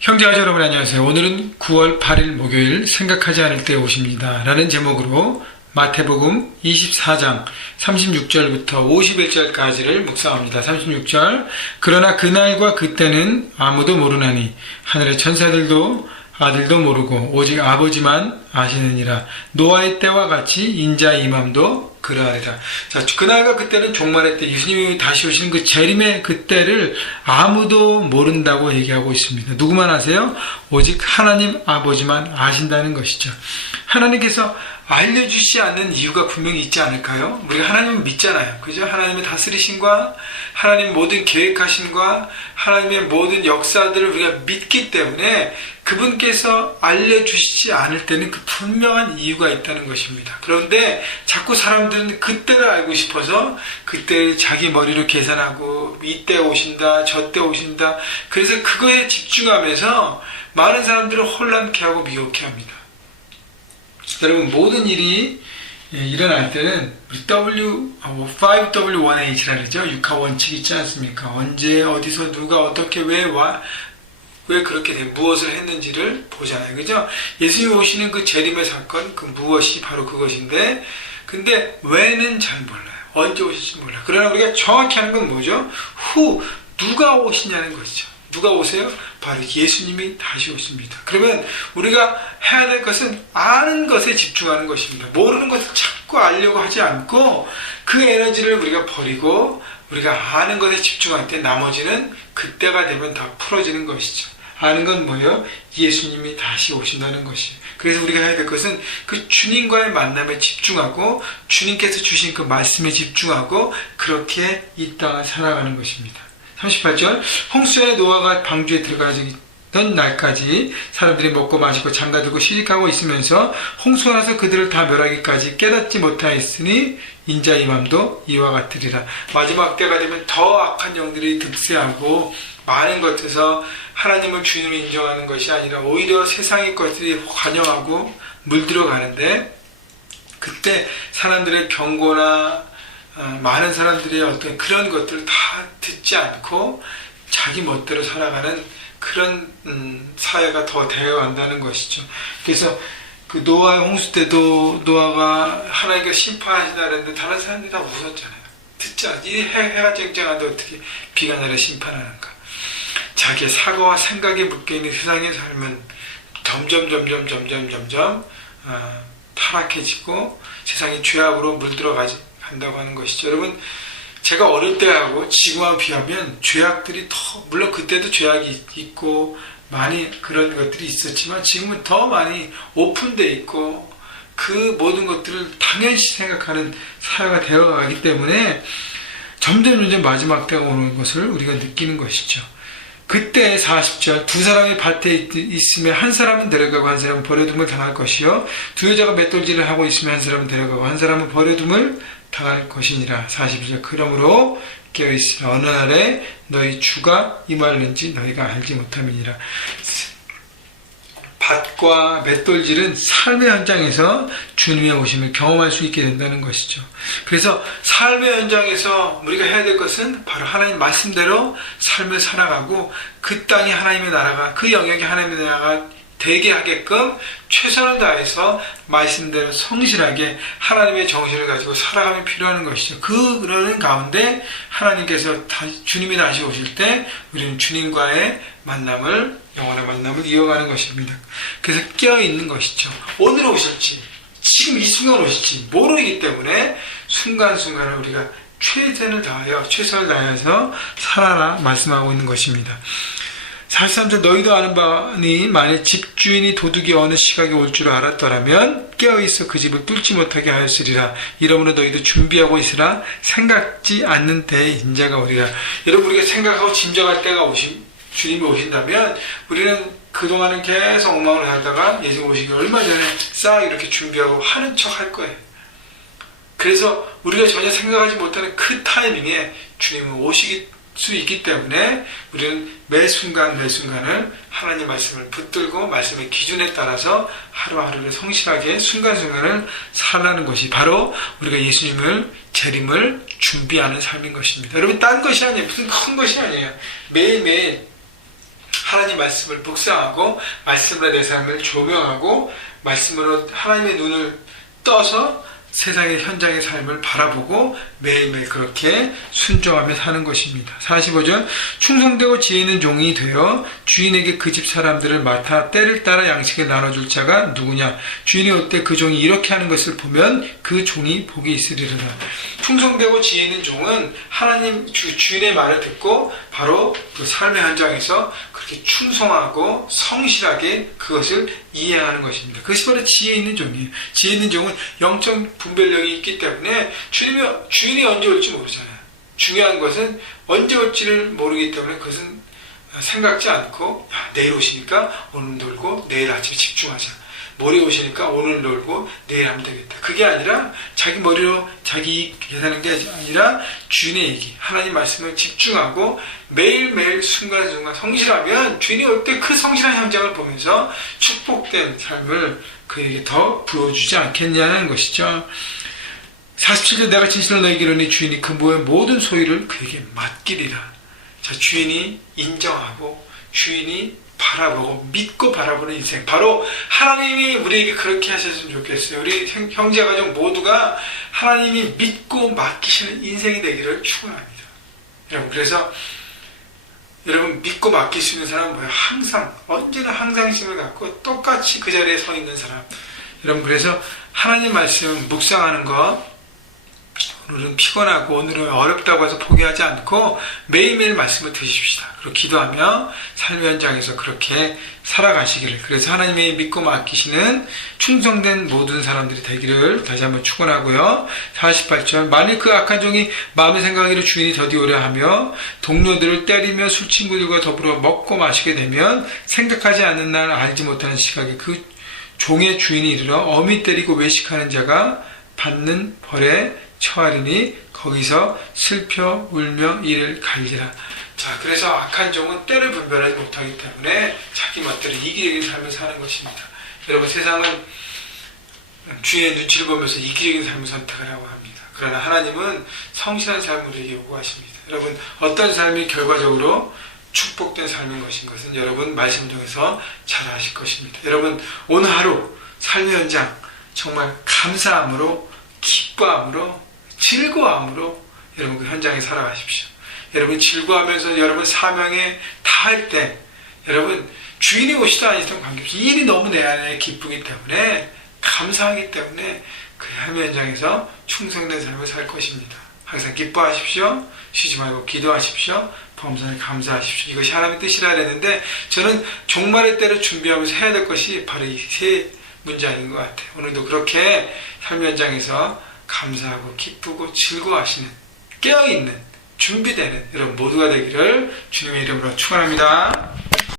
형제와 여러분 안녕하세요. 오늘은 9월 8일 목요일 생각하지 않을 때 오십니다 라는 제목으로 마태복음 24장 36절부터 51절까지를 묵상합니다. 36절 그러나 그날과 그때는 아무도 모르나니 하늘의 천사들도 아들도 모르고 오직 아버지만 아시느니라. 노아의 때와 같이 인자의 임함도 그러하리라. 자, 그날과 그때는 종말의 때, 예수님이 다시 오시는 그 재림의 그때를 아무도 모른다고 얘기하고 있습니다. 누구만 아세요? 오직 하나님 아버지만 아신다는 것이죠. 하나님께서 알려주시지 않는 이유가 분명히 있지 않을까요? 우리가 하나님을 믿잖아요. 그죠? 하나님의 다스리심과 하나님 모든 계획하심과 하나님의 모든 역사들을 우리가 믿기 때문에 그분께서 알려주시지 않을 때는 그 분명한 이유가 있다는 것입니다. 그런데 자꾸 사람들은 그때를 알고 싶어서 그때 자기 머리로 계산하고 이때 오신다, 저때 오신다. 그래서 그거에 집중하면서 많은 사람들을 혼란케 하고 미혹케 합니다. 여러분, 모든 일이 일어날 때는 우리 5W1H라 그러죠. 육하 원칙이 있지 않습니까? 언제, 어디서, 누가, 어떻게, 왜 그렇게 돼? 무엇을 했는지를 보잖아요. 그죠? 예수님이 오시는 그 재림의 사건, 그 무엇이 바로 그것인데, 근데 왜는 잘 몰라요. 언제 오실지 몰라요. 그러나 우리가 정확히 하는 건 뭐죠? 누가 오시냐는 것이죠. 누가 오세요? 바로 예수님이 다시 오십니다. 그러면 우리가 해야 될 것은 아는 것에 집중하는 것입니다. 모르는 것을 자꾸 알려고 하지 않고 그 에너지를 우리가 버리고 우리가 아는 것에 집중할 때 나머지는 그때가 되면 다 풀어지는 것이죠. 아는 건 뭐예요? 예수님이 다시 오신다는 것이에요. 그래서 우리가 해야 될 것은 그 주님과의 만남에 집중하고 주님께서 주신 그 말씀에 집중하고 그렇게 이 땅을 살아가는 것입니다. 38절 홍수에 노아가 방주에 들어가던 날까지 사람들이 먹고 마시고 장가들고 시집가고 있으면서 홍수가 나서 그들을 다 멸하기까지 깨닫지 못하였으니 인자의 임함도 이와 같으리라. 마지막 때가 되면 더 악한 영들이 득세하고 많은 것에서 하나님을 주님을 인정하는 것이 아니라 오히려 세상의 것들이 관영하고 물들어가는데 그때 사람들의 경고나 많은 사람들이 어떤 그런 것들을 다 듣지 않고 자기 멋대로 살아가는 그런 사회가 더 되어간다는 것이죠. 그래서 그 노아의 홍수 때도 노아가 하나님께서 심판하시다 그랬는데 다른 사람들이 다 웃었잖아요. 듣지 않아. 이 해가 쨍쨍한데 어떻게 비가 내려 심판하는가. 자기의 사고와 생각에 묶여있는 세상의 삶은 점점 타락해지고 세상이 죄악으로 물들어간다고 하는 것이죠. 여러분, 제가 어릴 때하고 지금하고 비하면 죄악들이 더, 물론 그때도 죄악이 있고 많이 그런 것들이 있었지만 지금은 더 많이 오픈되어 있고 그 모든 것들을 당연시 생각하는 사회가 되어가기 때문에 점점 마지막 때가 오는 것을 우리가 느끼는 것이죠. 그때 40절 두 사람이 밭에 있으면 한 사람은 데려가고 한 사람은 버려둠을 당할 것이요 두 여자가 맷돌질을 하고 있으면 한 사람은 데려가고 한 사람은 버려둠을 당할 것이니라. 42절 그러므로 깨어있으라. 어느 날에 너희 주가 임하는지 너희가 알지 못함이니라. 밭과 맷돌질은 삶의 현장에서 주님의 오심을 경험할 수 있게 된다는 것이죠. 그래서 삶의 현장에서 우리가 해야 될 것은 바로 하나님 말씀대로 삶을 살아가고 그 땅이 하나님의 나라가 그 영역이 하나님의 나라가 되게 하게끔 최선을 다해서 말씀대로 성실하게 하나님의 정신을 가지고 살아가면 필요한 것이죠. 그러는 가운데 하나님께서 주님이 다시 오실 때 우리는 주님과의 만남을 영원의 만남을 이어가는 것입니다. 그래서 깨어있는 것이죠. 오늘 오실지 지금 이 순간 오실지 모르기 때문에 순간순간을 우리가 최선을 다해서 살아라 말씀하고 있는 것입니다. 43절 너희도 아는 바니 만일 집주인이 도둑이 어느 시각에 올 줄 알았더라면 깨어있어 그 집을 뚫지 못하게 하였으리라. 이러므로 너희도 준비하고 있으라. 생각지 않는 때에 인자가 오리라. 여러분, 우리가 생각하고 짐작할 때가 주님이 오신다면 우리는 그동안은 계속 엉망으로 살다가 예수님 오시기 얼마 전에 싹 이렇게 준비하고 하는 척 할 거예요. 그래서 우리가 전혀 생각하지 못하는 그 타이밍에 주님은 오시기 수 있기 때문에 우리는 매 순간을 하나님 말씀을 붙들고 말씀의 기준에 따라서 하루하루를 성실하게 순간순간을 살라는 것이 바로 우리가 예수님을 재림을 준비하는 삶인 것입니다. 여러분, 딴 것이 아니에요. 무슨 큰 것이 아니에요. 매일매일 하나님 말씀을 묵상하고 말씀으로 내 삶을 조명하고 말씀으로 하나님의 눈을 떠서 세상의 현장의 삶을 바라보고 매일매일 그렇게 순종하며 사는 것입니다. 45절 충성되고 지혜 있는 종이 되어 주인에게 그 집 사람들을 맡아 때를 따라 양식을 나눠줄 자가 누구냐. 주인이 올 때 그 종이 이렇게 하는 것을 보면 그 종이 복이 있으리라. 충성되고 지혜 있는 종은 하나님 주인의 말을 듣고 바로 그 삶의 현장에서 그렇게 충성하고 성실하게 그것을 이해하는 것입니다. 그것이 바로 지혜 있는 종이에요. 지혜 있는 종은 영적 분별력이 있기 때문에 주인이 언제 올지 모르잖아요. 중요한 것은 언제 올지를 모르기 때문에 그것은 생각지 않고 내일 오시니까 오늘 놀고 내일 아침에 집중하자. 모레 오시니까 오늘 놀고 내일 하면 되겠다. 그게 아니라 자기 머리로 자기 계산하는 게 아니라 주인의 얘기, 하나님 말씀을 집중하고 매일매일 순간순간 성실하면 주인이 올 때 그 성실한 현장을 보면서 축복된 삶을 그에게 더 부어주지 않겠냐는 것이죠. 47절 내가 진실로 너에게 이르니 주인이 그 모든 소유를 그에게 맡기리라. 자, 주인이 인정하고 주인이 바라보고 믿고 바라보는 인생, 바로 하나님이 우리에게 그렇게 하셨으면 좋겠어요. 우리 형제 가족 모두가 하나님이 믿고 맡기시는 인생이 되기를 축원합니다. 여러분, 그래서 여러분 믿고 맡길 수 있는 사람은 뭐예요? 항상 언제나 항상심을 갖고 똑같이 그 자리에 서 있는 사람. 여러분, 그래서 하나님 말씀 묵상하는 것, 오늘은 피곤하고 오늘은 어렵다고 해서 포기하지 않고 매일매일 말씀을 드십시다. 그리고 기도하며 삶의 현장에서 그렇게 살아가시기를, 그래서 하나님의 믿고 맡기시는 충성된 모든 사람들이 되기를 다시 한번 축원하고요. 48절 만일 그 악한 종이 마음에 생각하기를 주인이 더디 오려 하며 동료들을 때리며 술친구들과 더불어 먹고 마시게 되면 생각하지 않는 날 알지 못하는 시각에 그 종의 주인이 이르러 어미 때리고 외식하는 자가 받는 벌에 처하리니 거기서 슬퍼 울며 이를 갈리라. 자, 그래서 악한 종은 때를 분별하지 못하기 때문에 자기 멋대로 이기적인 삶을 사는 것입니다. 여러분, 세상은 주인의 눈치를 보면서 이기적인 삶을 선택하라고 합니다. 그러나 하나님은 성실한 삶을 우리에게 요구하십니다. 여러분, 어떤 삶이 결과적으로 축복된 삶인 것은 여러분 말씀 중에서 잘 아실 것입니다. 여러분, 오늘 하루 삶의 현장 정말 감사함으로, 기뻐함으로, 즐거움으로 여러분 그 현장에 살아가십시오. 여러분 즐거워하면서 여러분 사명에 다할 때 여러분 주인이 오시든 아니든 관계없이 일이 너무 내 안에 기쁘기 때문에, 감사하기 때문에 그 삶의 현장에서 충성된 삶을 살 것입니다. 항상 기뻐하십시오. 쉬지 말고 기도하십시오. 범사에 감사하십시오. 이것이 하나님의 뜻이라 했는데 저는 종말의 때를 준비하면서 해야 될 것이 바로 이 세 문장인 것 같아요. 오늘도 그렇게 삶의 현장에서 감사하고 기쁘고 즐거워하시는, 깨어있는, 준비되는 여러분 모두가 되기를 주님의 이름으로 축원합니다.